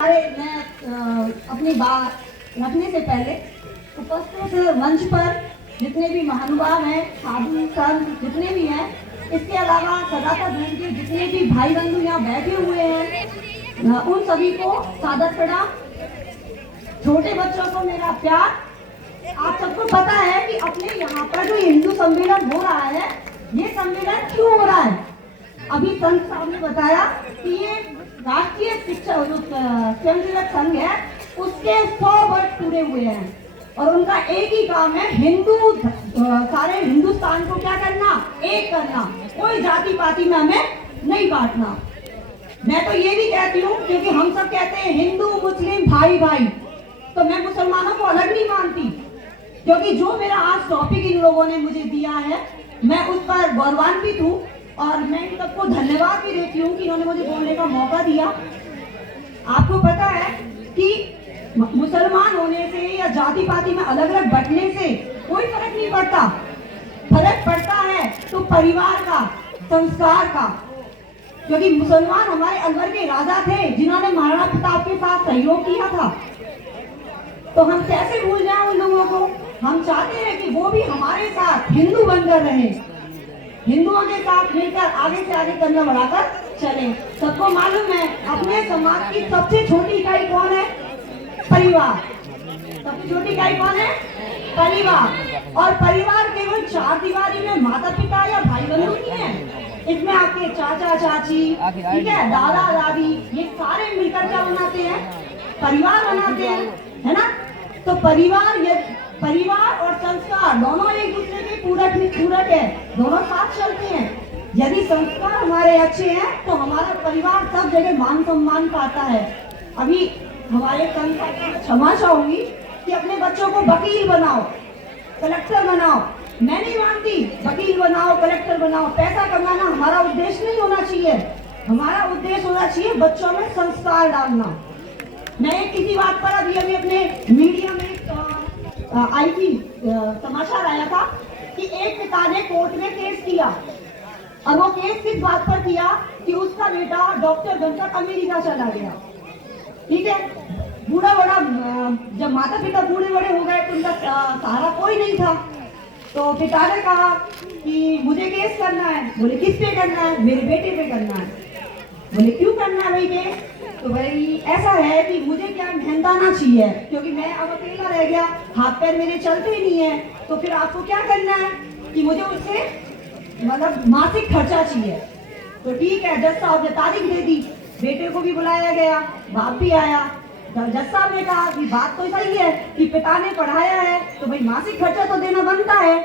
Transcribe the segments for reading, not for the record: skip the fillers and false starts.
मैं अपनी बात रखने से पहले उपस्थित मंच पर जितने भी महानुभाव हैं, साधु संत जितने भी हैं, इसके अलावा सदाकत धर्म के जितने भी भाई बंधु यहाँ बैठे हुए हैं, उन सभी को सादर प्रणाम। छोटे बच्चों को मेरा प्यार। आप सबको पता है कि अपने यहाँ पर जो हिंदू सम्मेलन हो रहा है, ये सम्मेलन क्यों हो रहा है? अभी संत साहब ने बताया कि ये राष्ट्रीय शिक्षा स्वयंसेवक संघ है, उसके 100 वर्ष पूरे हुए हैं और उनका एक ही काम है, सारे हिंदुस्तान को क्या करना, एक करना, कोई जाति पाति में हमें नहीं बांटना। मैं तो ये भी कहती हूँ, क्योंकि हम सब कहते हैं हिंदू मुस्लिम भाई भाई, तो मैं मुसलमानों को अलग नहीं मानती, क्योंकि जो मेरा आज टॉपिक इन लोगों ने मुझे दिया है, मैं उस पर गौरवान्वित हूँ और मैं इन सबको धन्यवाद भी देती हूँ कि इन्होंने मुझे बोलने का मौका दिया। आपको पता है कि मुसलमान होने से या जाति पाति में अलग अलग बंटने से कोई फर्क नहीं पड़ता। फर्क पड़ता है तो परिवार का, संस्कार का, क्योंकि मुसलमान हमारे अलवर के राजा थे जिन्होंने महाराणा प्रताप के साथ सहयोग किया था, तो हम कैसे भूल जाएं उन लोगों को। हम चाहते हैं कि वो भी हमारे साथ हिंदू बनकर रहे, हिंदुओं के साथ मिलकर आगे से आगे कदम बढ़ाकर चलें। सबको मालूम है अपने समाज की सबसे छोटी इकाई कौन है? परिवार। सबसे छोटी इकाई कौन है? परिवार। और परिवार केवल 4 दीवारी में माता पिता या भाई बंधु नहीं है, इसमें आपके चाचा चाची, ठीक है, दादा दादी, ये सारे मिलकर क्या बनाते हैं? परिवार बनाते हैं, है ना? तो परिवार और संस्कार दोनों एक दूसरे के पूरक है, दोनों साथ चलते हैं। यदि संस्कार हमारे अच्छे हैं तो हमारा परिवार सब जगह मान सम्मान पाता है। अभी हमारे संस्कार क्षमा चाहूंगी कि अपने बच्चों को वकील बनाओ, कलेक्टर बनाओ। मैं नहीं मानती वकील बनाओ, कलेक्टर बनाओ, पैसा कमाना हमारा उद्देश्य नहीं होना चाहिए। हमारा उद्देश्य होना चाहिए बच्चों में संस्कार डालना। मैं किसी बात पर अभी अपने मीडिया में आई थी, समाचार आया था कि एक पिता ने कोर्ट में केस किया, और वो केस किस बात पर किया कि उसका बेटा डॉक्टर बनकर अमेरिका चला गया। ठीक है, बूढ़ा बड़ा, जब माता पिता बूढ़े बड़े हो गए तो उनका सहारा कोई नहीं था, तो पिता ने कहा कि मुझे केस करना है। बोले किस पे करना है? मेरे बेटे पे करना है। बोले क्यों करना है भाई केस? तो भाई ऐसा है कि मुझे क्या मेहनताना चाहिए, क्योंकि मैं अब अकेला रह गया, हाथ पैर मेरे चलते ही नहीं है, तो फिर आपको क्या करना है कि मुझे उससे मतलब मासिक खर्चा चाहिए। तो ठीक है, जज साहब ने तारीख दे दी, बेटे को भी बुलाया गया, बाप भी आया। जज साहब ने कहा कि बात तो सही है कि पिता ने पढ़ाया है तो भाई मासिक खर्चा तो देना बनता है।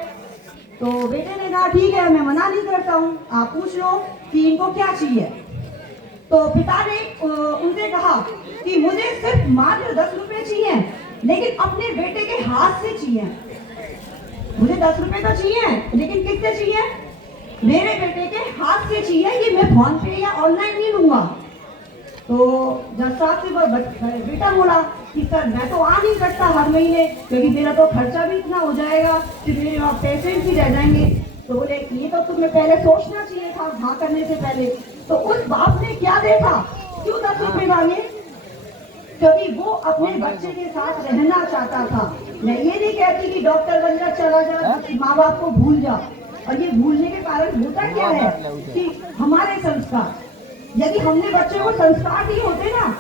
तो बेटे ने कहा ठीक है, मैं मना नहीं करता हूँ, आप पूछ लो कि इनको क्या चाहिए। तो पिता ने उनसे कहा कि मुझे सिर्फ मात्र 10 रुपए चाहिए, लेकिन अपने बेटे के हाथ से चाहिए। मुझे 10 रुपए तो चाहिए, लेकिन किससे चाहिए? मेरे बेटे के हाथ से चाहिए, ये मैं फोन पे या ऑनलाइन नहीं लूंगा। तो जज साहब से बेटा बोला कि सर मैं तो आ नहीं सकता हर महीने, क्योंकि मेरा तो खर्चा भी इतना हो जाएगा, फिर मेरे वहाँ पेशेंट भी रह जाएंगे। तो बोले ये तो तुम्हें पहले सोचना चाहिए था, हाँ करने से पहले। तो उस बाप ने क्या देखा, क्यों 10 रुपए मांगे? क्योंकि वो अपने बच्चे के साथ रहना चाहता था। मैं ये नहीं कहती कि डॉक्टर बन जा, चला जा, माँ बाप को भूल जा। और ये भूलने के कारण होता क्या है कि हमारे संस्कार, यदि हमने बच्चों को संस्कार दिए होते ना,